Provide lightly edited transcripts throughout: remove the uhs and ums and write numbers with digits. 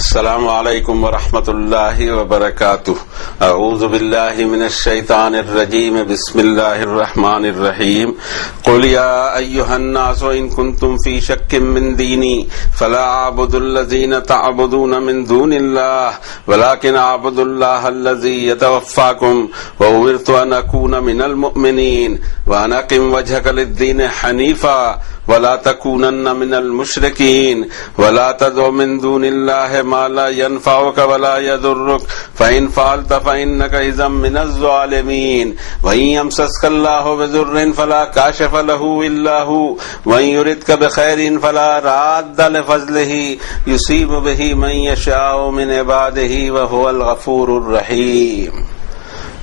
السلام علیکم ورحمۃ اللہ وبرکاتہ۔ اعوذ باللہ من الشیطان الرجیم، بسم اللہ الرحمن الرحیم۔ قل یا ایھا الناس ان کنتم فی شک من دینی فلا اعبد الذین تعبدون من دون اللہ ولکن اعبد اللہ الذی یتوفاکم وامرت ان اکون من المؤمنین وان اقم وجھک للدین حنیفا ولا تکونن من المشرکین ولا تدع من دون اللہ ما لا ينفعك ولا يضرك فإن فعلت فإنك إذا من الظالمين وإن يمسسك الله بضر فلا كاشف له إلا هو وإن يردك بخير فلا راد لفضله يصيب به من يشاء من عباده وهو الغفور الرحيم۔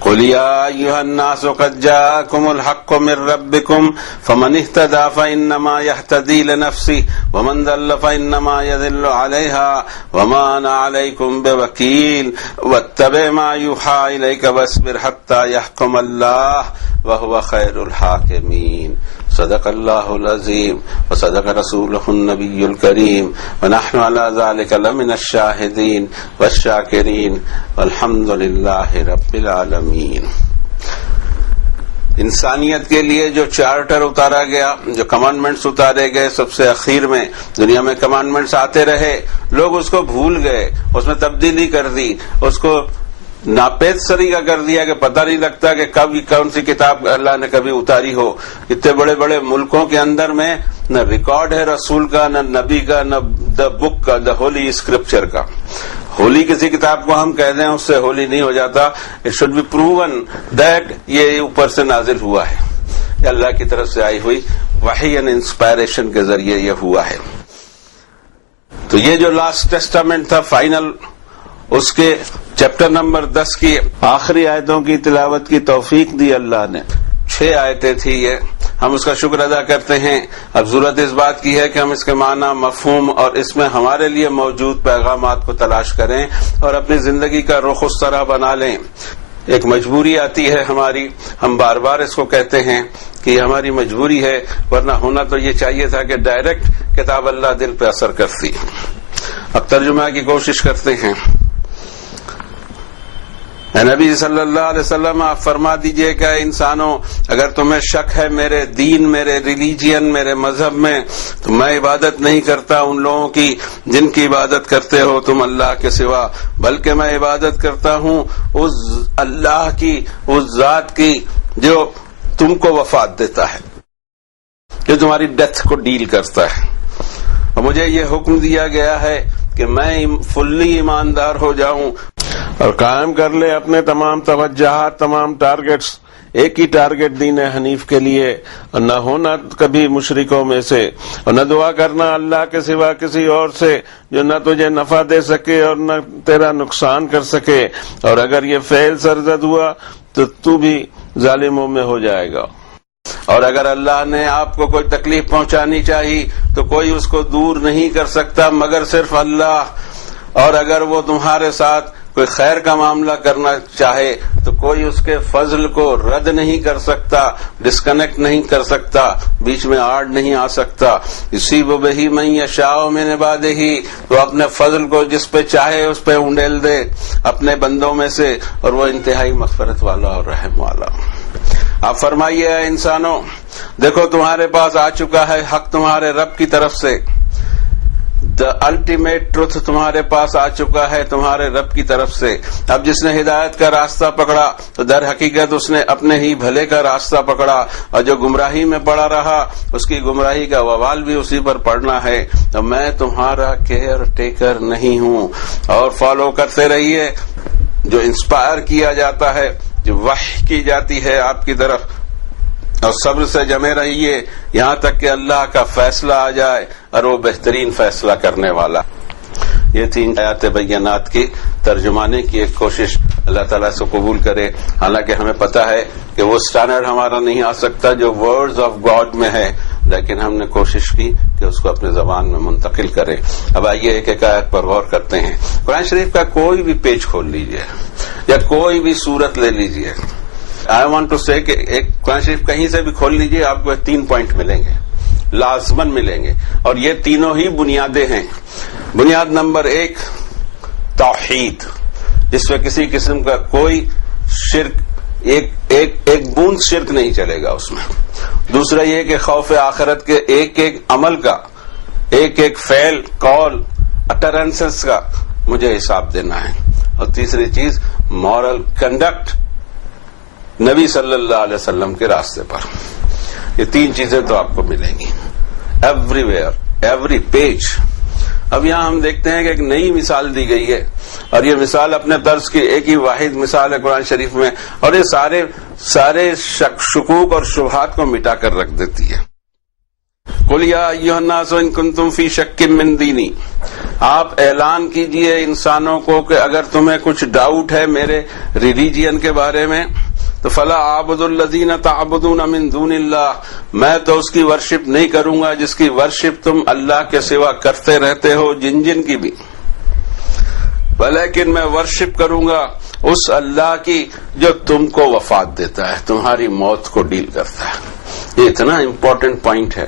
قل يا أيها الناس قد جاءكم الحق من ربكم فمن اهتدى فإنما يهتدي لنفسه ومن ضل فإنما يضل عليها وما أنا عليكم بوكيل واتبع ما يوحى إليك واصبر حتى يحكم الله وهو خير الحاكمين۔ صدق اللہ العظیم وصدق رسولہ النبی الکریم ونحن على ذلك لمن الشاہدین والشاکرین والحمد للہ رب العالمین۔ انسانیت کے لیے جو چارٹر اتارا گیا، جو کمانڈمنٹس اتارے گئے، سب سے اخیر میں دنیا میں کمانڈمنٹس آتے رہے، لوگ اس کو بھول گئے، اس میں تبدیلی کر دی، اس کو ناپید سری کا کر دیا کہ پتہ نہیں لگتا کہ کب کون سی کتاب اللہ نے کبھی اتاری ہو۔ اتنے بڑے بڑے ملکوں کے اندر میں نہ ریکارڈ ہے رسول کا، نہ نبی کا، نہ دا بک کا، دا ہولی اسکرپچر کا۔ ہولی کسی کتاب کو ہم کہہ دیں اس سے ہولی نہیں ہو جاتا۔ It should be proven that یہ اوپر سے نازل ہوا ہے، یہ اللہ کی طرف سے آئی ہوئی وحی اینڈ انسپائریشن کے ذریعے یہ ہوا ہے۔ تو یہ جو لاسٹ ٹیسٹامنٹ تھا فائنل، اس کے چیپٹر نمبر 10 کی آخری آیتوں کی تلاوت کی توفیق دی اللہ نے۔ 6 آیتیں تھی یہ، ہم اس کا شکر ادا کرتے ہیں۔ اب ضرورت اس بات کی ہے کہ ہم اس کے معنی، مفہوم اور اس میں ہمارے لیے موجود پیغامات کو تلاش کریں اور اپنی زندگی کا رخ اس طرح بنا لیں۔ ایک مجبوری آتی ہے ہماری، ہم بار بار اس کو کہتے ہیں کہ یہ ہماری مجبوری ہے، ورنہ ہونا تو یہ چاہیے تھا کہ ڈائریکٹ کتاب اللہ دل پہ اثر کرتی۔ اب ترجمہ کی کوشش کرتے ہیں۔ اے نبی صلی اللہ علیہ وسلم، آپ فرما دیجئے کہ انسانوں، اگر تمہیں شک ہے میرے دین، میرے ریلیجین، میرے مذہب میں، تو میں عبادت نہیں کرتا ان لوگوں کی جن کی عبادت کرتے ہو تم اللہ کے سوا، بلکہ میں عبادت کرتا ہوں اس اللہ کی، اس ذات کی جو تم کو وفات دیتا ہے، جو تمہاری ڈیتھ کو ڈیل کرتا ہے۔ اور مجھے یہ حکم دیا گیا ہے کہ میں فلی ایماندار ہو جاؤں اور قائم کر لے اپنے تمام توجہات، تمام ٹارگٹس، ایک ہی ٹارگٹ دین حنیف کے لیے، اور نہ ہونا کبھی مشرکوں میں سے، اور نہ دعا کرنا اللہ کے سوا کسی اور سے جو نہ تجھے نفع دے سکے اور نہ تیرا نقصان کر سکے، اور اگر یہ فعل سرزد ہوا تو بھی ظالموں میں ہو جائے گا۔ اور اگر اللہ نے آپ کو کوئی تکلیف پہنچانی چاہی تو کوئی اس کو دور نہیں کر سکتا مگر صرف اللہ، اور اگر وہ تمہارے ساتھ کوئی خیر کا معاملہ کرنا چاہے تو کوئی اس کے فضل کو رد نہیں کر سکتا، ڈسکنیکٹ نہیں کر سکتا، بیچ میں آڑ نہیں آ سکتا۔ یصیب بہ من یشاء من عبادہ، تو اپنے فضل کو جس پہ چاہے اس پہ انڈیل دے اپنے بندوں میں سے، اور وہ انتہائی مغفرت والا اور رحم والا۔ آپ فرمائیے اے انسانوں، دیکھو تمہارے پاس آ چکا ہے حق تمہارے رب کی طرف سے، دا الٹیمیٹ ٹروتھ تمہارے پاس آ چکا ہے تمہارے رب کی طرف سے۔ اب جس نے ہدایت کا راستہ پکڑا تو در حقیقت اس نے اپنے ہی بھلے کا راستہ پکڑا، اور جو گمراہی میں پڑا رہا اس کی گمراہی کا وبال بھی اسی پر پڑنا ہے۔ تو میں تمہارا کیئر ٹیکر نہیں ہوں، اور فالو کرتے رہیے جو انسپائر کیا جاتا ہے، جو وحی کی جاتی ہے آپ کی طرف، اور صبر سے جمے رہیے یہاں تک کہ اللہ کا فیصلہ آ جائے، اور وہ بہترین فیصلہ کرنے والا۔ یہ 3 آیات بینات کی ترجمانے کی ایک کوشش اللہ تعالیٰ سے قبول کرے۔ حالانکہ ہمیں پتہ ہے کہ وہ سٹینڈرڈ ہمارا نہیں آ سکتا جو ورڈز آف گاڈ میں ہے، لیکن ہم نے کوشش کی کہ اس کو اپنے زبان میں منتقل کرے۔ اب آئیے ایک ایک آیت پر غور کرتے ہیں۔ قرآن شریف کا کوئی بھی پیج کھول لیجئے یا کوئی بھی سورت لے لیجئے، آئی وانٹ ٹو سے کہ ایک قرآن شریف کہیں سے بھی کھول لیجئے، آپ کو 3 پوائنٹ ملیں گے، لازماً ملیں گے، اور یہ تینوں ہی بنیادیں ہیں۔ بنیاد نمبر 1، توحید، جس میں کسی قسم کا کوئی شرک، ایک بوند شرک نہیں چلے گا اس میں. دوسرا یہ کہ خوف آخرت کے ایک ایک عمل کا، ایک ایک فعل، قول، اٹرنسز کا مجھے حساب دینا ہے. اور تیسری چیز مورل کنڈکٹ نبی صلی اللہ علیہ وسلم کے راستے پر. یہ تین چیزیں تو آپ کو ملیں گی ایوری ویئر، ایوری پیج. اب یہاں ہم دیکھتے ہیں کہ ایک نئی مثال دی گئی ہے، اور یہ مثال اپنے طرز کی ایک ہی واحد مثال ہے قرآن شریف میں، اور یہ سارے شکوک اور شبہات کو مٹا کر رکھ دیتی ہے. قل یا ایھا الناس ان کنتم فی شک من دینی، آپ اعلان کیجئے انسانوں کو کہ اگر تمہیں کچھ ڈاؤٹ ہے میرے ریلیجین کے بارے میں تو فلا اعبد الذین تعبدون من دون اللہ، میں تو اس کی ورشپ نہیں کروں گا جس کی ورشپ تم اللہ کے سوا کرتے رہتے ہو، جن کی بھی، بلیکن میں ورشپ کروں گا اس اللہ کی جو تم کو وفات دیتا ہے، تمہاری موت کو ڈیل کرتا ہے. یہ اتنا امپورٹنٹ پوائنٹ ہے.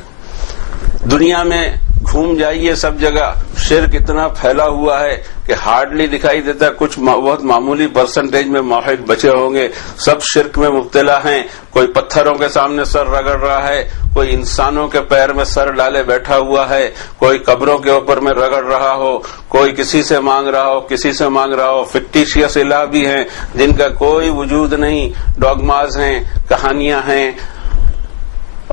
دنیا میں گھوم جائیے، سب جگہ شرک اتنا پھیلا ہوا ہے کہ ہارڈلی دکھائی دیتا. کچھ بہت معمولی پرسنٹیج میں موحد بچے ہوں گے، سب شرک میں مبتلا ہیں. کوئی پتھروں کے سامنے سر رگڑ رہا ہے، کوئی انسانوں کے پیر میں سر ڈالے بیٹھا ہوا ہے، کوئی قبروں کے اوپر میں رگڑ رہا ہو، کوئی کسی سے مانگ رہا ہو، کسی سے مانگ رہا ہو. فکٹیشیس الہ بھی ہیں جن کا کوئی وجود نہیں، ڈوگماز ہیں، کہانیاں ہیں،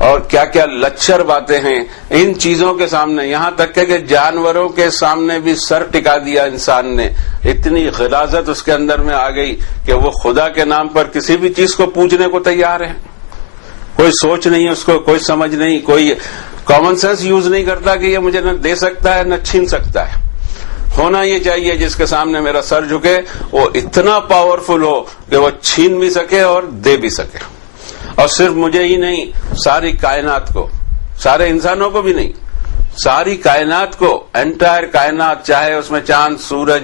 اور کیا کیا لچر باتیں ہیں. ان چیزوں کے سامنے، یہاں تک کہ جانوروں کے سامنے بھی سر ٹکا دیا انسان نے. اتنی غلاظت اس کے اندر میں آ گئی کہ وہ خدا کے نام پر کسی بھی چیز کو پوجنے کو تیار ہے. کوئی سوچ نہیں اس کو، کوئی سمجھ نہیں، کوئی کامن سینس یوز نہیں کرتا کہ یہ مجھے نہ دے سکتا ہے نہ چھین سکتا ہے. ہونا یہ چاہیے جس کے سامنے میرا سر جھکے وہ اتنا پاورفل ہو کہ وہ چھین بھی سکے اور دے بھی سکے. اور صرف مجھے ہی نہیں، ساری کائنات کو، سارے انسانوں کو بھی نہیں، ساری کائنات کو، انٹائر کائنات، چاہے اس میں چاند، سورج،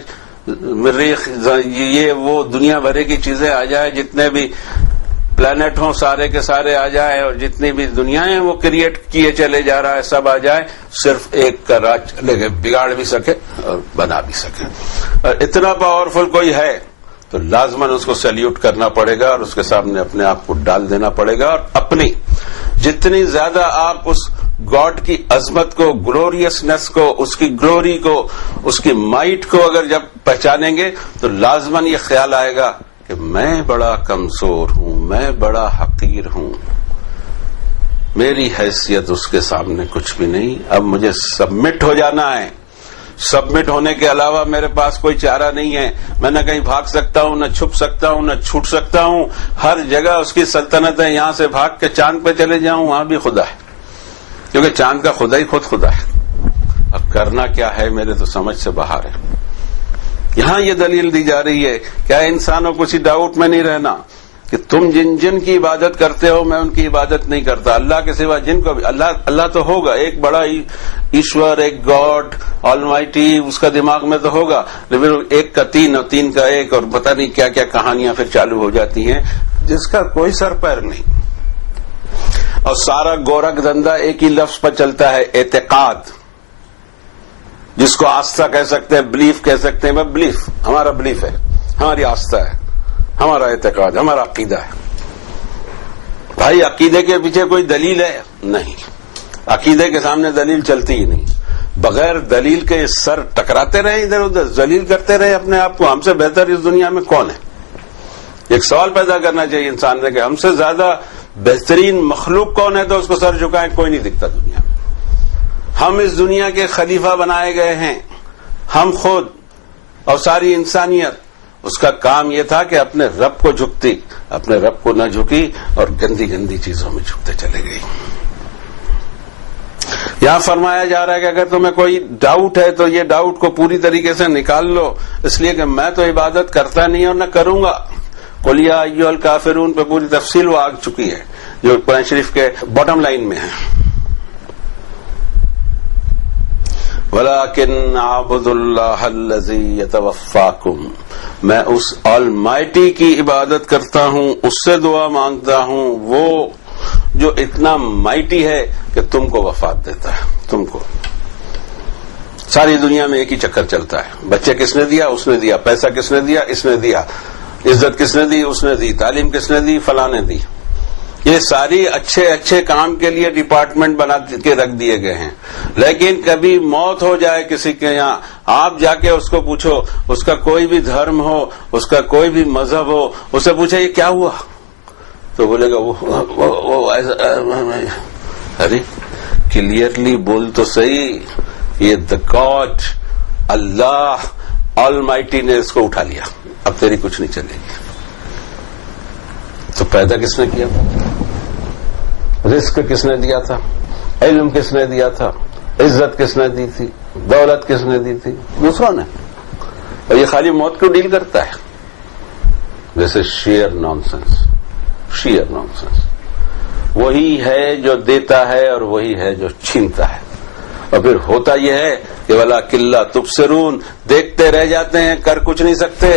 مریخ، یہ وہ دنیا بھرے کی چیزیں آ جائے، جتنے بھی پلانٹ ہوں سارے کے سارے آ جائیں، اور جتنی بھی دنیایں وہ کریٹ کیے چلے جا رہا ہے سب آ جائیں، صرف ایک کا راج چلے گئے، بگاڑ بھی سکے اور بنا بھی سکے. اور اتنا پاورفل کوئی ہے تو لازماً اس کو سیلیوٹ کرنا پڑے گا اور اس کے سامنے اپنے آپ کو ڈال دینا پڑے گا. اور اپنی جتنی زیادہ آپ اس گاڈ کی عظمت کو، گلوریسنس کو، اس کی گلوری کو، اس کی مائٹ کو اگر جب پہچانیں گے تو لازماً یہ خیال آئے گا کہ میں بڑا کمزور ہوں، میں بڑا حقیر ہوں، میری حیثیت اس کے سامنے کچھ بھی نہیں. اب مجھے سبمٹ ہو جانا ہے. سبمٹ ہونے کے علاوہ میرے پاس کوئی چارہ نہیں ہے. میں نہ کہیں بھاگ سکتا ہوں، نہ چھپ سکتا ہوں، نہ چھوٹ سکتا ہوں. ہر جگہ اس کی سلطنت ہے. یہاں سے بھاگ کے چاند پہ چلے جاؤں وہاں بھی خدا ہے، کیونکہ چاند کا خدا ہی خود خدا ہے. اب کرنا کیا ہے میرے تو سمجھ سے باہر ہے. یہاں یہ دلیل دی جا رہی ہے کیا انسانوں کو کسی ڈاؤٹ میں نہیں رہنا کہ تم جن کی عبادت کرتے ہو میں ان کی عبادت نہیں کرتا. اللہ کے سوا جن کو بھی اللہ تو ہوگا، ایک بڑا ایشور، ایک گاڈ آلمائٹی، اس کا دماغ میں تو ہوگا، لیکن ایک کا تین اور تین کا ایک، اور پتہ نہیں کیا کیا کہانیاں پھر چالو ہو جاتی ہیں جس کا کوئی سر پیر نہیں. اور سارا گورکھ دھندا ایک ہی لفظ پر چلتا ہے، اعتقاد، جس کو آستھا کہہ سکتے ہیں، بلیف کہہ سکتے ہیں. بلیف ہمارا بلیف ہے، ہماری آستھا ہے، ہمارا اعتقاد، ہمارا عقیدہ ہے. بھائی عقیدے کے پیچھے کوئی دلیل ہے؟ نہیں. عقیدے کے سامنے دلیل چلتی ہی نہیں. بغیر دلیل کے سر ٹکراتے رہے، ادھر ادھر ذلیل کرتے رہے اپنے آپ کو. ہم سے بہتر اس دنیا میں کون ہے؟ ایک سوال پیدا کرنا چاہیے انسان سے کہ ہم سے زیادہ بہترین مخلوق کون ہے، تو اس کو سر جھکائیں کوئی نہیں دکھتا دنیا میں. ہم اس دنیا کے خلیفہ بنائے گئے ہیں، ہم خود اور ساری انسانیت. اس کا کام یہ تھا کہ اپنے رب کو جھکتی، اپنے رب کو نہ جھکی اور گندی گندی چیزوں میں جھکتے چلے گئی. یہاں فرمایا جا رہا ہے کہ اگر تمہیں کوئی ڈاؤٹ ہے تو یہ ڈاؤٹ کو پوری طریقے سے نکال لو، اس لیے کہ میں تو عبادت کرتا نہیں اور نہ کروں گا. قل یا ایھا الکافرون پہ پوری تفصیل وہ آ چکی ہے جو قرآن شریف کے باٹم لائن میں ہے. وَلَٰكِنْ أَعْبُدُ اللَّهَ الَّذِي يَتَوَفَّاكُمْ، میں اس آلمائٹی کی عبادت کرتا ہوں، اس سے دعا مانگتا ہوں، وہ جو اتنا مائٹی ہے کہ تم کو وفات دیتا ہے، تم کو ساری دنیا میں ایک ہی چکر چلتا ہے، بچے کس نے دیا؟ اس نے دیا، پیسہ کس نے دیا؟ اس نے دیا، عزت کس نے دی؟ اس نے دی، تعلیم کس نے دی؟ فلاں نے دی۔ یہ ساری اچھے اچھے کام کے لیے ڈپارٹمنٹ بنا کے رکھ دیے گئے ہیں، لیکن کبھی موت ہو جائے کسی کے یہاں، آپ جا کے اس کو پوچھو، اس کا کوئی بھی دھرم ہو، اس کا کوئی بھی مذہب ہو، اسے پوچھے یہ کیا ہوا، تو بولے گا وہ ارے کلیئرلی بول تو صحیح، یہ the God اللہ آلمائٹی نے اس کو اٹھا لیا، اب تیری کچھ نہیں چلے گی۔ تو پیدا کس نے کیا تھا؟ رزق کس نے دیا تھا؟ علم کس نے دیا تھا؟ عزت کس نے دی تھی؟ دولت کس نے دی تھی؟ دوسروں نے۔ اور یہ خالی موت کو ڈیل کرتا ہے۔ دس از شیئر نانسنس، شیئر نانسنس۔ وہی ہے جو دیتا ہے اور وہی ہے جو چھینتا ہے، اور پھر ہوتا یہ ہے کہ وَلَٰكِن لَا تُبْصِرُونَ، دیکھتے رہ جاتے ہیں، کر کچھ نہیں سکتے۔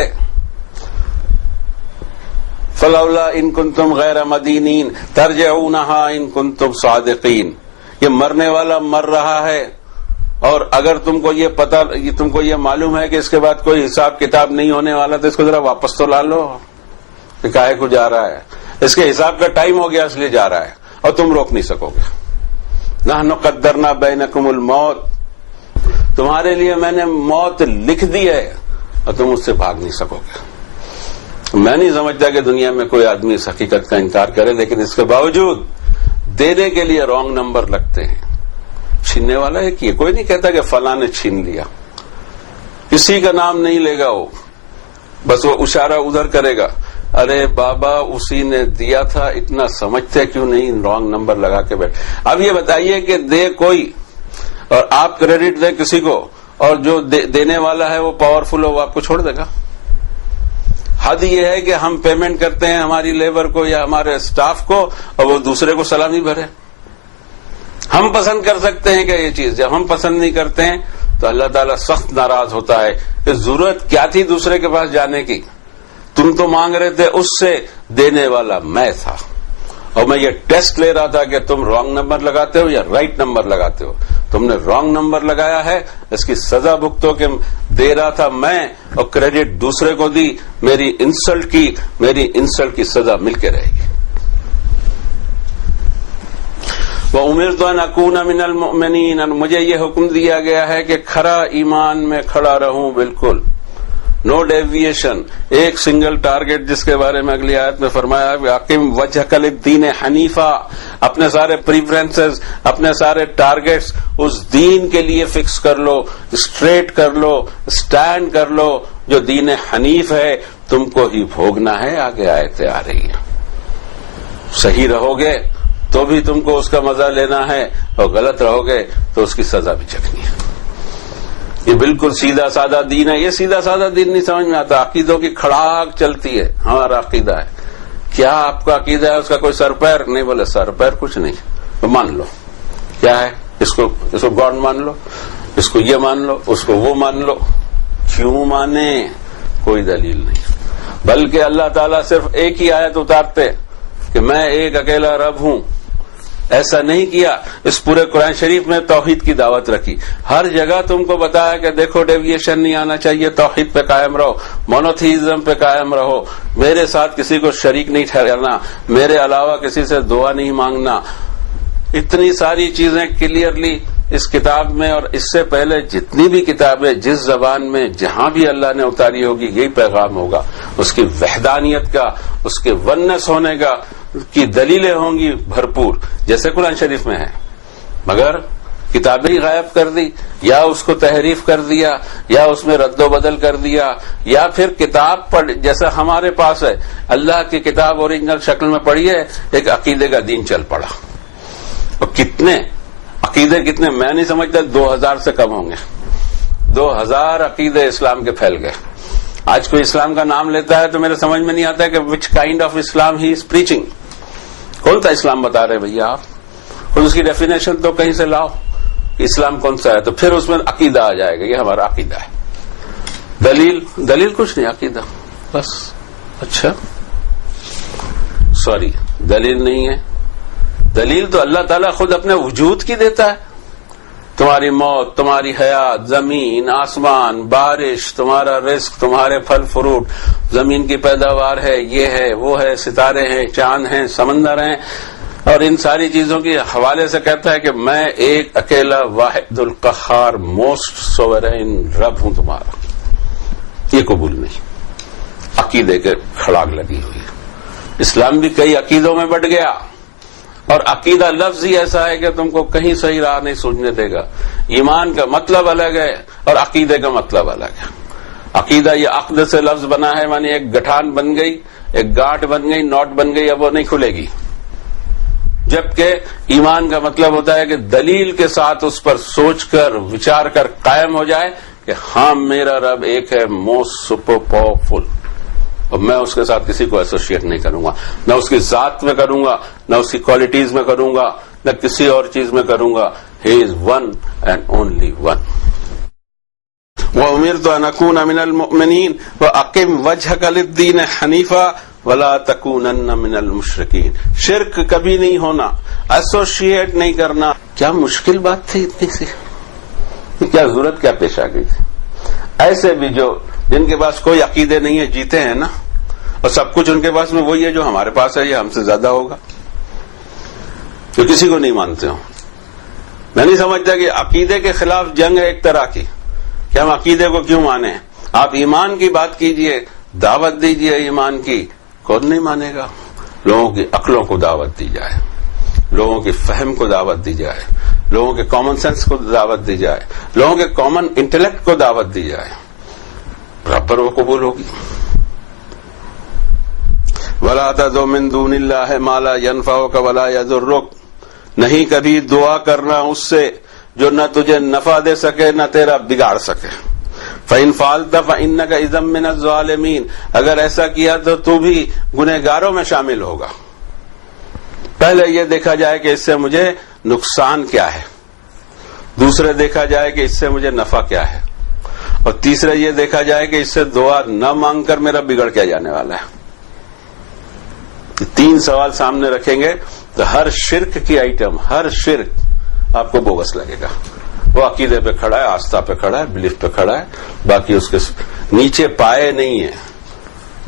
فَلَوْلَا إِن كُنتُمْ غَيْرَ مَدِينِينَ تَرْجِعُونَهَا إِن كُنتُمْ صَادِقِينَ۔ یہ مرنے والا مر رہا ہے، اور اگر تم کو یہ معلوم ہے کہ اس کے بعد کوئی حساب کتاب نہیں ہونے والا، تو اس کو ذرا واپس تو لا لو، کہ کاہے کو جا رہا ہے، اس کے حساب کا ٹائم ہو گیا اس لیے جا رہا ہے، اور تم روک نہیں سکو گے۔ نحن قدرنا بینکم الموت، تمہارے لیے میں نے موت لکھ دی ہے اور تم اس سے بھاگ نہیں سکو گے۔ میں نہیں سمجھتا کہ دنیا میں کوئی آدمی اس حقیقت کا انکار کرے، لیکن اس کے باوجود دینے کے لیے رانگ نمبر لگتے ہیں۔ چھیننے والا ہے کہ کوئی نہیں کہتا کہ فلاں نے چھین لیا، کسی کا نام نہیں لے گا، وہ بس وہ اشارہ ادھر کرے گا، ارے بابا اسی نے دیا تھا، اتنا سمجھتے کیوں نہیں، رانگ نمبر لگا کے بیٹھ۔ اب یہ بتائیے کہ دے کوئی اور آپ کریڈٹ دیں کسی کو، اور جو دینے والا ہے وہ پاورفل ہو، وہ آپ کو چھوڑ دے گا؟ حد یہ ہے کہ ہم پیمنٹ کرتے ہیں ہماری لیبر کو یا ہمارے اسٹاف کو، اور وہ دوسرے کو سلامی بھرے۔ ہم پسند کر سکتے ہیں کہ یہ چیز، جب ہم پسند نہیں کرتے ہیں تو اللہ تعالیٰ سخت ناراض ہوتا ہے کہ ضرورت کیا تھی دوسرے کے پاس جانے کی، تم تو مانگ رہے تھے، اس سے دینے والا میں تھا، اور میں یہ ٹیسٹ لے رہا تھا کہ تم رانگ نمبر لگاتے ہو یا رائٹ نمبر لگاتے ہو۔ تم نے رانگ نمبر لگایا ہے، اس کی سزا بھگتو کہ دے رہا تھا میں اور کریڈٹ دوسرے کو دی، میری انسلٹ کی سزا مل کے رہے گی۔ وَأُمِرْتُ أَنْ أَكُونَ مِنَ الْمُؤْمِنِينَ، اور مجھے یہ حکم دیا گیا ہے کہ کھڑا ایمان میں کھڑا رہوں، بالکل نو ڈیویشن، ایک سنگل ٹارگٹ، جس کے بارے میں اگلی آیت میں فرمایا کہ اقم وجہک للدین حنیفا، اپنے سارے پریفرنسز، اپنے سارے ٹارگٹس اس دین کے لیے فکس کر لو، اسٹریٹ کر لو، اسٹینڈ کر لو، جو دین حنیف ہے تم کو ہی بھوگنا ہے۔ آگے آیتیں آ رہی ہیں، صحیح رہو گے تو بھی تم کو اس کا مزہ لینا ہے، اور غلط رہو گے تو اس کی سزا بھی چکھنی ہے۔ یہ بالکل سیدھا سادہ دین ہے۔ یہ سیدھا سادہ دین نہیں سمجھ میں آتا، عقیدوں کی کھڑاک چلتی ہے۔ ہمارا عقیدہ ہے، کیا آپ کا عقیدہ ہے؟ اس کا کوئی سر پیر نہیں؟ بولے سر پیر کچھ نہیں، تو مان لو کیا ہے، اس کو گاڈ مان لو، اس کو یہ مان لو، اس کو وہ مان لو۔ کیوں مانے؟ کوئی دلیل نہیں، بلکہ اللہ تعالیٰ صرف ایک ہی آیت اتارتے کہ میں ایک اکیلا رب ہوں، ایسا نہیں کیا۔ اس پورے قرآن شریف میں توحید کی دعوت رکھی، ہر جگہ تم کو بتایا کہ دیکھو ڈیویشن نہیں آنا چاہیے، توحید پہ قائم رہو، مونوتھیزم پہ قائم رہو، میرے ساتھ کسی کو شریک نہیں ٹھہرانا، میرے علاوہ کسی سے دعا نہیں مانگنا۔ اتنی ساری چیزیں کلیئرلی اس کتاب میں، اور اس سے پہلے جتنی بھی کتابیں جس زبان میں جہاں بھی اللہ نے اتاری ہوگی یہی پیغام ہوگا، اس کی وحدانیت کا، اس کے ونس ہونے کا کی دلیلیں ہوں گی بھرپور، جیسے قرآن شریف میں ہے، مگر کتابیں ہی غائب کر دی، یا اس کو تحریف کر دیا، یا اس میں رد و بدل کر دیا، یا پھر کتاب پڑھ، جیسا ہمارے پاس ہے اللہ کی کتاب اوریجنل شکل میں پڑھی ہے، ایک عقیدے کا دین چل پڑا۔ اور کتنے عقیدے، کتنے، میں نہیں سمجھتا 2000 سے کم ہوں گے، 2000 عقیدے اسلام کے پھیل گئے۔ آج کوئی اسلام کا نام لیتا ہے تو میرے سمجھ میں نہیں آتا کہ which kind of Islam he is preaching, کون سا اسلام بتا رہے بھیا آپ، خود اس کی ڈیفینیشن تو کہیں سے لاؤ، اسلام کون سا ہے، تو پھر اس میں عقیدہ آ جائے گا، یہ ہمارا عقیدہ ہے۔ دلیل کچھ نہیں، عقیدہ بس۔ اچھا سوری، دلیل نہیں ہے، دلیل تو اللہ تعالیٰ خود اپنے وجود کی دیتا ہے تمہاری موت، تمہاری حیات، زمین، آسمان، بارش، تمہارا رزق، تمہارے پھل فروٹ، زمین کی پیداوار ہے، یہ ہے، وہ ہے، ستارے ہیں، چاند ہیں، سمندر ہیں، اور ان ساری چیزوں کے حوالے سے کہتا ہے کہ میں ایک اکیلا واحد القہار موسٹ سوورین رب ہوں تمہارا. یہ قبول نہیں، عقیدے کے کھڑاگ لگی ہوئی. اسلام بھی کئی عقیدوں میں بٹ گیا، اور عقیدہ لفظ ہی ایسا ہے کہ تم کو کہیں صحیح راہ نہیں سوچنے دے گا. ایمان کا مطلب الگ ہے اور عقیدے کا مطلب الگ ہے. عقیدہ یہ عقد سے لفظ بنا ہے، معنی ایک گٹھان بن گئی، ایک گاٹھ بن گئی، نوٹ بن گئی، اب وہ نہیں کھلے گی. جبکہ ایمان کا مطلب ہوتا ہے کہ دلیل کے ساتھ اس پر سوچ کر وچار کر قائم ہو جائے کہ ہاں میرا رب ایک ہے، موسٹ سپر پاورفل، اور میں اس کے ساتھ کسی کو ایسوسیٹ نہیں کروں گا، نہ اس کی ذات میں کروں گا، نہ اس کی کوالٹیز میں کروں گا، نہ کسی اور چیز میں کروں گا. He is one and only one. وَأُمِرْتُ أَنْ أَكُونَ مِنَ الْمُؤْمِنِينَ وَأَقِمْ وَجْهَكَ لِلدِّينِ حَنِيفًا وَلَا تَكُونَنَّ مِنَ الْمُشْرِكِينَ. شرک کبھی نہیں ہونا، ایسوسیٹ نہیں کرنا. کیا مشکل بات تھی اتنی سی؟ کیا ضرورت کیا پیش آ گئی تھی؟ ایسے بھی جو جن کے پاس کوئی عقیدے نہیں ہے جیتے ہیں نا، اور سب کچھ ان کے پاس میں وہی ہے جو ہمارے پاس ہے، یہ ہم سے زیادہ ہوگا، جو کسی کو نہیں مانتے ہوں. میں نہیں سمجھتا کہ عقیدے کے خلاف جنگ ہے ایک طرح کی کہ ہم عقیدے کو کیوں مانیں. آپ ایمان کی بات کیجئے، دعوت دیجئے ایمان کی، کون نہیں مانے گا. لوگوں کی عقلوں کو دعوت دی جائے، لوگوں کی فہم کو دعوت دی جائے، لوگوں کے کامن سینس کو دعوت دی جائے، لوگوں کے کامن انٹلیکٹ کو دعوت دی جائے، برابر وہ قبول ہوگی. وَلَا تَدْعُ مِن دُونِ اللَّهِ مَا لَا يَنفَعُكَ وَلَا يَضُرُّكَ. نہیں کبھی دعا کرنا اس سے جو نہ تجھے نفع دے سکے نہ تیرا بگاڑ سکے. فَإِن فَعَلْتَ فَإِنَّكَ إِذًا مِّنَ الظَّالِمِينَ. اگر ایسا کیا تو بھی گنہگاروں میں شامل ہوگا. پہلے یہ دیکھا جائے کہ اس سے مجھے نقصان کیا ہے، دوسرے دیکھا جائے کہ اس سے مجھے نفع کیا ہے، اور تیسرے یہ دیکھا جائے کہ اس سے دعا نہ مانگ کر میرا بگڑ کیا جانے والا ہے. تین سوال سامنے رکھیں گے تو ہر شرک کی آئٹم، ہر شرک آپ کو بوگس لگے گا. وہ عقیدے پہ کھڑا ہے، آستھا پہ کھڑا ہے، بلیف پہ کھڑا ہے، باقی اس کے نیچے پائے نہیں ہے.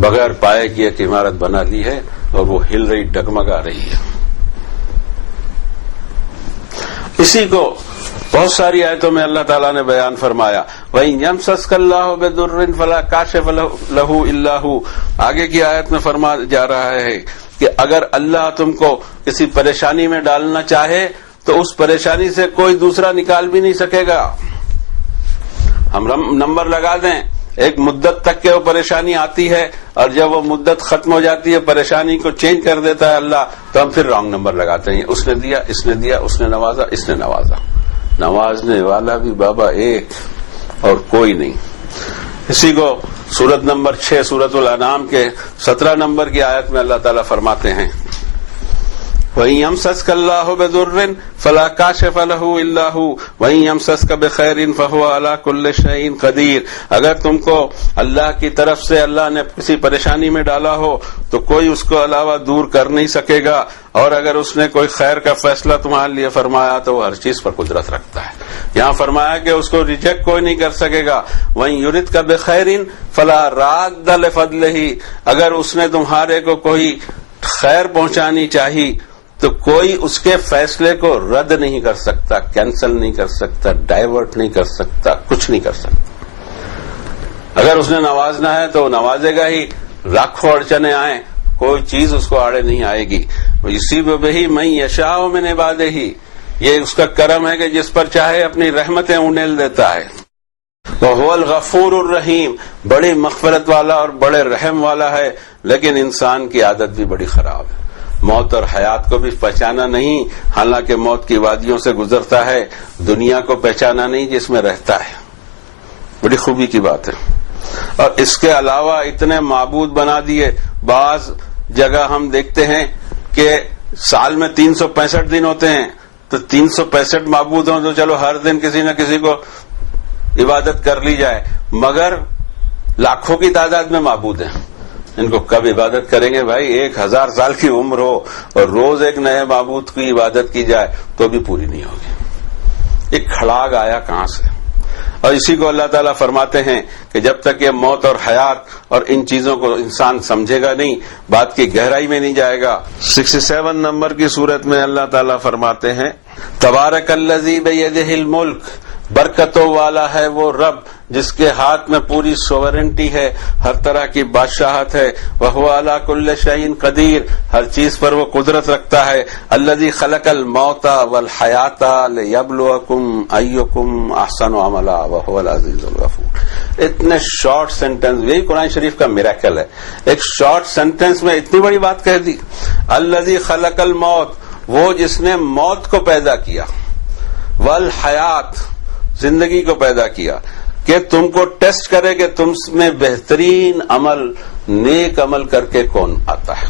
بغیر پائے کی ایک عمارت بنا لی ہے اور وہ ہل رہی، ڈگمگا رہی ہے. اسی کو بہت ساری آیتوں میں اللہ تعالیٰ نے بیان فرمایا. وَإِن يَمْسَسْكَ اللَّهُ بِضُرٍّ فَلَا كَاشِفَ لَهُ إِلَّا هُوَ. آگے کی آیت میں فرما جا رہا ہے کہ اگر اللہ تم کو کسی پریشانی میں ڈالنا چاہے تو اس پریشانی سے کوئی دوسرا نکال بھی نہیں سکے گا. ہم نمبر لگا دیں، ایک مدت تک کے وہ پریشانی آتی ہے، اور جب وہ مدت ختم ہو جاتی ہے پریشانی کو چینج کر دیتا ہے اللہ، تو ہم پھر رانگ نمبر لگاتے ہیں. اس نے دیا، اس نے دیا، اس نے نوازا، اس نے نوازا. نوازنے والا بھی بابا ایک اور کوئی نہیں. اسی کو سورت نمبر 6 سورت الانعام کے 17 نمبر کی آیت میں اللہ تعالیٰ فرماتے ہیں وَإِن يَمْسَسْكَ اللَّهُ بِضُرٍّ فَلَا كَاشِفَ لَهُ إِلَّا هُوَ وَإِن يَمْسَسْكَ بِخَيْرٍ فَهُوَ عَلَى كُلِّ شَيْءٍ قَدِيرٌ. اگر تم کو اللہ کی طرف سے اللہ نے کسی پریشانی میں ڈالا ہو تو کوئی اس کو علاوہ دور کر نہیں سکے گا، اور اگر اس نے کوئی خیر کا فیصلہ تمہارے لیے فرمایا تو وہ ہر چیز پر قدرت رکھتا ہے. یہاں فرمایا کہ اس کو ریجیکٹ کوئی نہیں کر سکے گا. وَإِن يُرِدْكَ بِخَيْرٍ فَلَا رَادَّ لِفَضْلِهِ. اگر اس نے تمہارے کو کوئی خیر پہنچانی چاہی تو کوئی اس کے فیصلے کو رد نہیں کر سکتا، کینسل نہیں کر سکتا، ڈائیورٹ نہیں کر سکتا، کچھ نہیں کر سکتا. اگر اس نے نوازنا ہے تو نوازے گا ہی، لاکھوں اڑچنیں آئیں کوئی چیز اس کو آڑے نہیں آئے گی. یصیب بہ من یشاء من عبادہ. یہ اس کا کرم ہے کہ جس پر چاہے اپنی رحمتیں انڈیل دیتا ہے. وَهُوَ الْغَفُورُ الرَّحِيمُ. بڑی مغفرت والا اور بڑے رحم والا ہے. لیکن انسان کی عادت بھی بڑی خراب ہے، موت اور حیات کو بھی پہچانا نہیں، حالانکہ موت کی وادیوں سے گزرتا ہے. دنیا کو پہچانا نہیں جس میں رہتا ہے. بڑی خوبی کی بات ہے. اور اس کے علاوہ اتنے معبود بنا دیے. بعض جگہ ہم دیکھتے ہیں کہ سال میں 365 دن ہوتے ہیں، تو 365 معبود ہوں تو چلو ہر دن کسی نہ کسی کو عبادت کر لی جائے، مگر لاکھوں کی تعداد میں معبود ہیں. ان کو کب عبادت کریں گے بھائی؟ 1000 سال کی عمر ہو اور روز ایک نئے معبود کی عبادت کی جائے تو بھی پوری نہیں ہوگی. ایک کھڑاگ آیا کہاں سے؟ اور اسی کو اللہ تعالیٰ فرماتے ہیں کہ جب تک یہ موت اور حیات اور ان چیزوں کو انسان سمجھے گا نہیں، بات کی گہرائی میں نہیں جائے گا۔ 67 نمبر کی سورت میں اللہ تعالیٰ فرماتے ہیں تبارک الذی بیدہ الملک، برکتوں والا ہے وہ رب جس کے ہاتھ میں پوری سوورنٹی ہے، ہر طرح کی بادشاہت ہے، وہو علی کل شیء قدیر، ہر چیز پر وہ قدرت رکھتا ہے، الذی خلق الموت والحیات لیبلوکم ایکم احسن عملا وہو العزیز الغفور۔ اتنے شارٹ سینٹنس، یہی قرآن شریف کا میریکل ہے، ایک شارٹ سینٹنس میں اتنی بڑی بات کہہ دی۔ الذی خلق الموت، وہ جس نے موت کو پیدا کیا، والحیات، زندگی کو پیدا کیا، کہ تم کو ٹیسٹ کرے کہ تم میں بہترین عمل، نیک عمل کر کے کون آتا ہے۔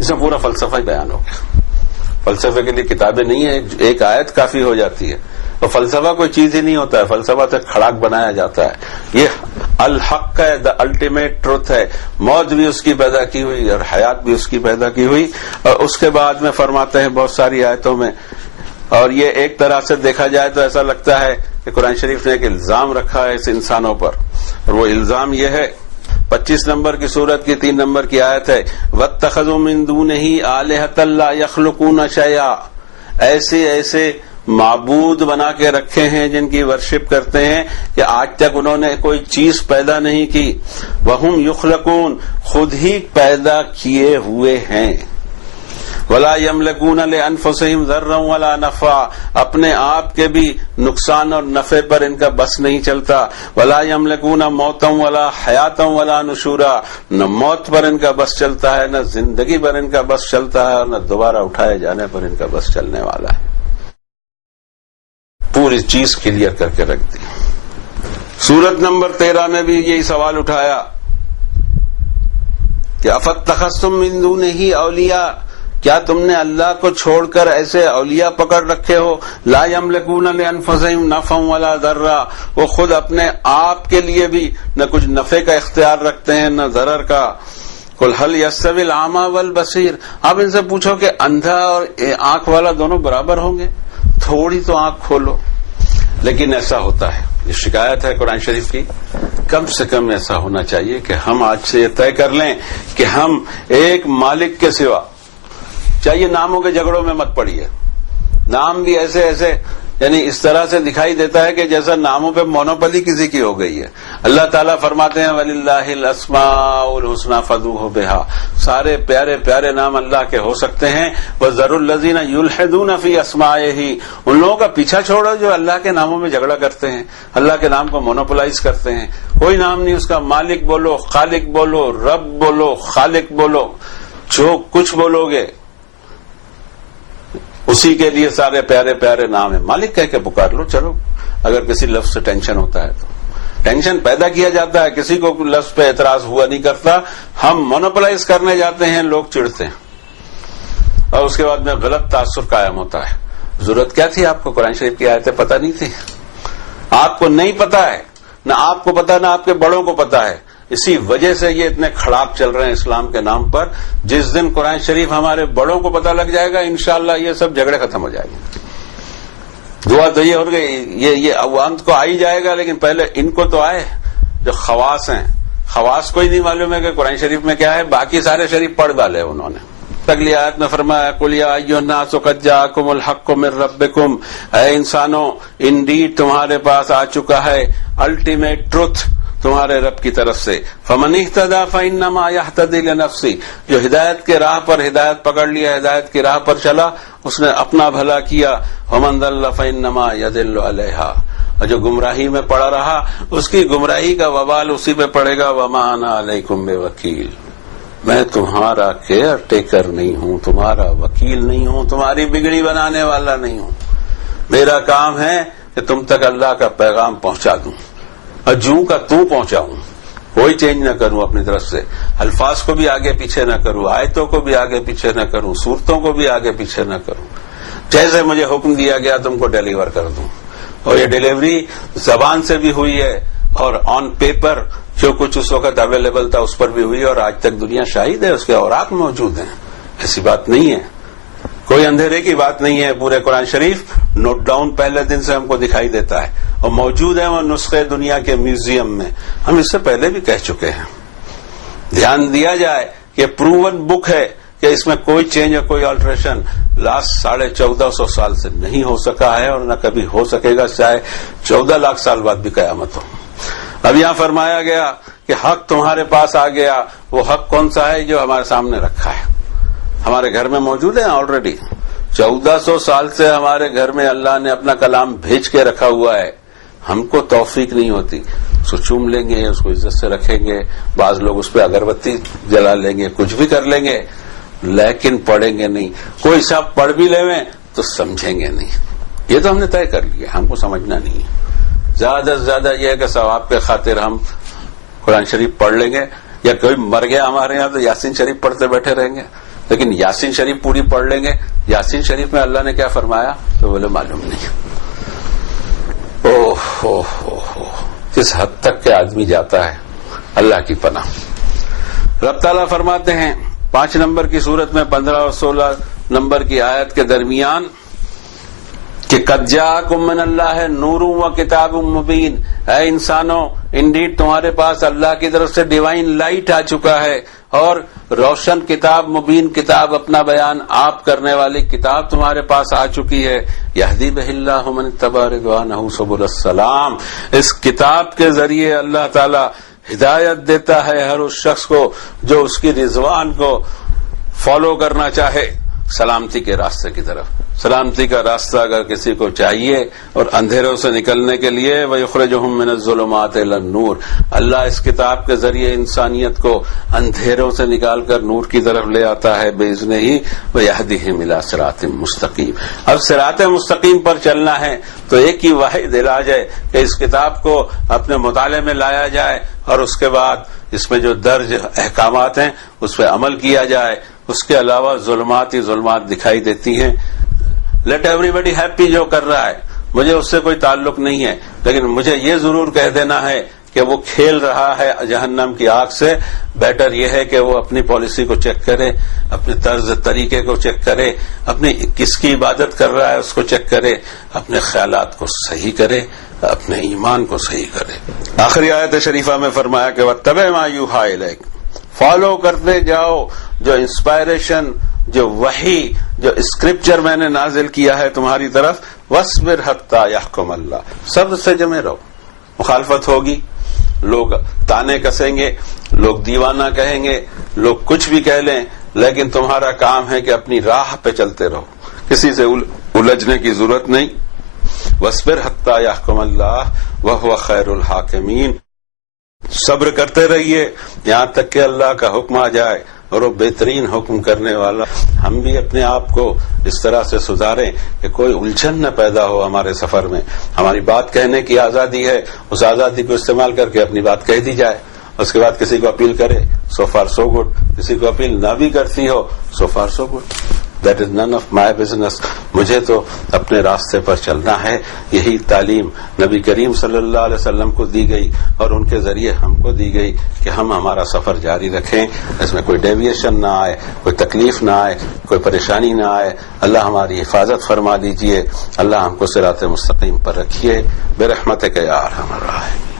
اس میں پورا فلسفہ ہی بیان ہو گیا۔ فلسفے کے لیے کتابیں نہیں ہیں، ایک آیت کافی ہو جاتی ہے، اور فلسفہ کوئی چیز ہی نہیں ہوتا ہے، فلسفہ تو کھڑاک بنایا جاتا ہے۔ یہ الحق ہے، دا الٹیمیٹ ٹروتھ ہے، موت بھی اس کی پیدا کی ہوئی اور حیات بھی اس کی پیدا کی ہوئی۔ اور اس کے بعد میں فرماتے ہیں بہت ساری آیتوں میں، اور یہ ایک طرح سے دیکھا جائے تو ایسا لگتا ہے کہ قرآن شریف نے ایک الزام رکھا ہے اس انسانوں پر، اور وہ الزام یہ ہے 25 نمبر کی سورت کی 3 نمبر کی آیت ہے وَاتَّخَذُوا مِن دُونِهِ آلِهَةً لَا يَخْلُقُونَ شَيْئًا، ایسے معبود بنا کے رکھے ہیں جن کی ورشپ کرتے ہیں کہ آج تک انہوں نے کوئی چیز پیدا نہیں کی، وَهُمْ يُخْلَقُونَ، خود ہی پیدا کیے ہوئے ہیں، وَلَا يَمْلِكُونَ لِأَنفُسِهِمْ ضَرًّا وَلَا نَفْعًا، اپنے آپ کے بھی نقصان اور نفع پر ان کا بس نہیں چلتا، وَلَا يَمْلِكُونَ مَوْتًا وَلَا حَيَاةً وَلَا نُشُورًا، نہ موت پر ان کا بس چلتا ہے، نہ زندگی پر ان کا بس چلتا ہے، اور نہ دوبارہ اٹھائے جانے پر ان کا بس چلنے والا ہے۔ پوری چیز کلیئر کر کے رکھ دی۔ سورت نمبر 13 میں بھی یہی سوال اٹھایا کہ اَفَاتَّخَذْتُم مِّن دُونِهِ أَوْلِيَاءَ، کیا تم نے اللہ کو چھوڑ کر ایسے اولیاء پکڑ رکھے ہو، لا یملکون لانفسہم نفعا ولا ضرا، وہ خود اپنے آپ کے لیے بھی نہ کچھ نفع کا اختیار رکھتے ہیں نہ ضرر کا۔ قل هل يستوي الاعمى والبصير، آپ ان سے پوچھو کہ اندھا اور آنکھ والا دونوں برابر ہوں گے؟ تھوڑی تو آنکھ کھولو۔ لیکن ایسا ہوتا ہے، یہ شکایت ہے قرآن شریف کی، کم سے کم ایسا ہونا چاہیے کہ ہم آج سے یہ طے کر لیں کہ ہم ایک مالک کے سوا، چاہیے ناموں کے جھگڑوں میں مت پڑیے، نام بھی ایسے یعنی اس طرح سے دکھائی دیتا ہے کہ جیسا ناموں پہ مونوپلی کسی کی ہو گئی ہے۔ اللہ تعالیٰ فرماتے ہیں وَلِلَّهِ الْأَسْمَاءُ الْحُسْنَىٰ فَادْعُوهُ بِهَا، سارے پیارے پیارے نام اللہ کے ہو سکتے ہیں۔ وَذَرُوا الَّذِينَ يُلْحِدُونَ فِي أَسْمَائِهِ، ان لوگوں کا پیچھا چھوڑو جو اللہ کے ناموں میں جھگڑا کرتے ہیں، اللہ کے نام کو مونوپلائز کرتے ہیں۔ کوئی نام نہیں اس کا، مالک بولو، خالق بولو، رب بولو، خالق بولو، جو کچھ بولو گے اسی کے لیے سارے پیارے پیارے نام ہیں۔ مالک کہہ کے پکار لو، چلو اگر کسی لفظ سے ٹینشن ہوتا ہے تو ٹینشن پیدا کیا جاتا ہے، کسی کو لفظ پہ اعتراض ہوا نہیں کرتا، ہم مونوپلائز کرنے جاتے ہیں، لوگ چڑھتے ہیں اور اس کے بعد میں غلط تاثر قائم ہوتا ہے۔ ضرورت کیا تھی آپ کو؟ قرآن شریف کی آیتیں پتہ نہیں تھی؟ آپ کو نہیں پتا ہے، نہ آپ کو پتا نہ آپ کے بڑوں کو پتا ہے، اسی وجہ سے یہ اتنے کھڑاک چل رہے ہیں اسلام کے نام پر۔ جس دن قرآن شریف ہمارے بڑوں کو پتہ لگ جائے گا انشاءاللہ یہ سب جھگڑے ختم ہو جائیں گے۔ دعا تو یہ ہو گئی، یہ عوام کو آ ہی جائے گا، لیکن پہلے ان کو تو آئے جو خواص ہیں۔ خواص کو ہی نہیں معلوم ہے کہ قرآن شریف میں کیا ہے، باقی سارے شریف پڑھ ڈالے انہوں نے۔ اگلی آیت میں فرمایا قُلْ يَا أَيُّهَا النَّاسُ قَدْ جَاءَكُمُ الْحَقُّ مِن رَبِّكُمْ، اے انسانوں انڈیڈ تمہارے پاس آ چکا ہے الٹیمیٹ ٹروتھ تمہارے رب کی طرف سے۔ فَمَنِ اهْتَدَىٰ فَإِنَّمَا يَهْتَدِي لِنَفْسِهِ، جو ہدایت کے راہ پر ہدایت پکڑ لیا، ہدایت کی راہ پر چلا، اس نے اپنا بھلا کیا۔ وَمَن ضَلَّ فَإِنَّمَا يَضِلُّ عَلَيْهَا، اور جو گمراہی میں پڑا رہا اس کی گمراہی کا وبال اسی پہ پڑے گا۔ وَمَا أَنَا عَلَيْكُمْ بِوَكِيلٍ، میں تمہارا کیئر ٹیکر نہیں ہوں، تمہارا وکیل نہیں ہوں، تمہاری بگڑی بنانے والا نہیں ہوں۔ میرا کام ہے کہ تم تک اللہ کا پیغام پہنچا دوں اور جوں کا توں پہنچاؤں، کوئی چینج نہ کروں اپنی طرف سے، الفاظ کو بھی آگے پیچھے نہ کروں، آیتوں کو بھی آگے پیچھے نہ کروں، صورتوں کو بھی آگے پیچھے نہ کروں، جیسے مجھے حکم دیا گیا تم کو ڈیلیور کر دوں۔ اور یہ ڈیلیوری زبان سے بھی ہوئی ہے اور آن پیپر جو کچھ اس وقت اویلیبل تھا اس پر بھی ہوئی، اور آج تک دنیا شاہد ہے، اس کے اوراق موجود ہیں، ایسی بات نہیں ہے۔ کوئی اندھیرے کی بات نہیں ہے. پورے قرآن شریف نوٹ ڈاؤن پہلے دن سے ہم کو دکھائی دیتا ہے اور موجود ہے وہ نسخے دنیا کے میوزیم میں. ہم اس سے پہلے بھی کہہ چکے ہیں. دھیان دیا جائے کہ پروون بک ہے کہ اس میں کوئی چینج اور کوئی آلٹریشن لاسٹ 1450 سال سے نہیں ہو سکا ہے اور نہ کبھی ہو سکے گا، چاہے 14 لاکھ سال بعد بھی قیامت ہو. اب یہاں فرمایا گیا کہ حق تمہارے پاس آ گیا. وہ حق کون سا ہے؟ جو ہمارے سامنے رکھا ہے، ہمارے گھر میں موجود ہے آلریڈی. 1400 سال سے ہمارے گھر میں اللہ نے اپنا کلام بھیج کے رکھا ہوا ہے. ہم کو توفیق نہیں ہوتی، اس کو چوم لیں گے، اس کو عزت سے رکھیں گے، بعض لوگ اس پہ اگربتی جلا لیں گے، کچھ بھی کر لیں گے، لیکن پڑھیں گے نہیں. کوئی صاحب پڑھ بھی لیں تو سمجھیں گے نہیں. یہ تو ہم نے طے کر لیا، ہم کو سمجھنا نہیں ہے. زیادہ سے زیادہ یہ ہے کہ ثواب کے خاطر ہم قرآن شریف پڑھ لیں گے، یا کوئی مر گیا ہمارے یہاں تو یاسین شریف پڑھتے بیٹھے رہیں گے، لیکن یاسین شریف پوری پڑھ لیں گے. یاسین شریف میں اللہ نے کیا فرمایا تو بولے معلوم نہیں. کس حد تک کے آدمی جاتا ہے، اللہ کی پناہ. رب تعالیٰ فرماتے ہیں 5 نمبر کی صورت میں 15 اور 16 نمبر کی آیت کے درمیان کہ قد جاءکم من اللہ نور و کتاب مبین. اے انسانوں، انڈیڈ تمہارے پاس اللہ کی طرف سے ڈیوائن لائٹ آ چکا ہے اور روشن کتاب، مبین کتاب، اپنا بیان آپ کرنے والی کتاب تمہارے پاس آ چکی ہے. یہدی بہ اللہ من اتبع رضوانہ سبل السلام. اس کتاب کے ذریعے اللہ تعالی ہدایت دیتا ہے ہر اس شخص کو جو اس کی رضوان کو فالو کرنا چاہے سلامتی کے راستے کی طرف. سلامتی کا راستہ اگر کسی کو چاہیے اور اندھیروں سے نکلنے کے لیے وَيُخْرِجُهُم مِّنَ الظُّلُمَاتِ إِلَى النُّورِ، اللہ اس کتاب کے ذریعے انسانیت کو اندھیروں سے نکال کر نور کی طرف لے آتا ہے بِإِذْنِهِ وَيَهْدِيهِمْ إِلَىٰ صِرَاطٍ مستقیم. اب صراط مستقیم پر چلنا ہے تو ایک ہی واحد علاج ہے کہ اس کتاب کو اپنے مطالعے میں لایا جائے اور اس کے بعد اس میں جو درج احکامات ہیں اس پہ عمل کیا جائے. اس کے علاوہ ظلمات ہی ظلمات دکھائی دیتی ہیں. لیٹ ایوری بڈی ہیپی جو کر رہا ہے، مجھے اس سے کوئی تعلق نہیں ہے، لیکن مجھے یہ ضرور کہہ دینا ہے کہ وہ کھیل رہا ہے جہنم کی آگ سے. بیٹر یہ ہے کہ وہ اپنی پالیسی کو چیک کرے، اپنے طرز طریقے کو چیک کرے، اپنی کس کی عبادت کر رہا ہے اس کو چیک کرے، اپنے خیالات کو صحیح کرے، اپنے ایمان کو صحیح کرے. آخری آیت شریفہ میں فرمایا کہ وَاتَّبِعْ مَا یُوحَىٰ إِلَیْکَ، فالو کرتے جاؤ جو انسپائریشن، جو وحی، جو اسکرپچر میں نے نازل کیا ہے تمہاری طرف. وَاصْبِرْ حَتَّىٰ يَحْكُمَ اللَّهُ، صبر سے جمے رہو. مخالفت ہوگی، لوگ تانے کسیں گے، لوگ دیوانہ کہیں گے، لوگ کچھ بھی کہہ لیں، لیکن تمہارا کام ہے کہ اپنی راہ پہ چلتے رہو، کسی سے الجھنے کی ضرورت نہیں. وَاصْبِرْ حَتَّىٰ يَحْكُمَ اللَّهُ وَهُوَ خَيْرُ الْحَاكِمِينَ. صبر کرتے رہیے یہاں تک کہ اللہ کا حکم آ جائے اور وہ بہترین حکم کرنے والا. ہم بھی اپنے آپ کو اس طرح سے سدھاریں کہ کوئی الجھن نہ پیدا ہو ہمارے سفر میں. ہماری بات کہنے کی آزادی ہے، اس آزادی کو استعمال کر کے اپنی بات کہہ دی جائے. اس کے بعد کسی کو اپیل کرے سو فار سو گڈ، کسی کو اپیل نہ بھی کرتی ہو so far so good. That is none of my business. مجھے تو اپنے راستے پر چلنا ہے. یہی تعلیم نبی کریم صلی اللہ علیہ وسلم کو دی گئی اور ان کے ذریعے ہم کو دی گئی کہ ہم ہمارا سفر جاری رکھیں، اس میں کوئی ڈیویشن نہ آئے، کوئی تکلیف نہ آئے، کوئی پریشانی نہ آئے. اللہ ہماری حفاظت فرما دیجئے. اللہ ہم کو صراط مستقیم پر رکھیے برحمتک یا ارحم الراحمین.